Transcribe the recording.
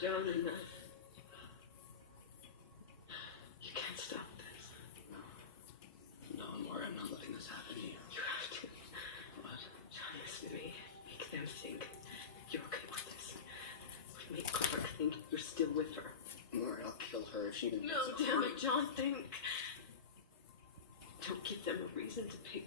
John, enough. You can't stop this. No, Amora, I'm not letting this happen to you. You have to. What? John, listen to me. Make them think you're okay with this. Make Clark think you're still with her. Amora, I'll kill her if she even No, damn it, John, think. Don't give them a reason to pick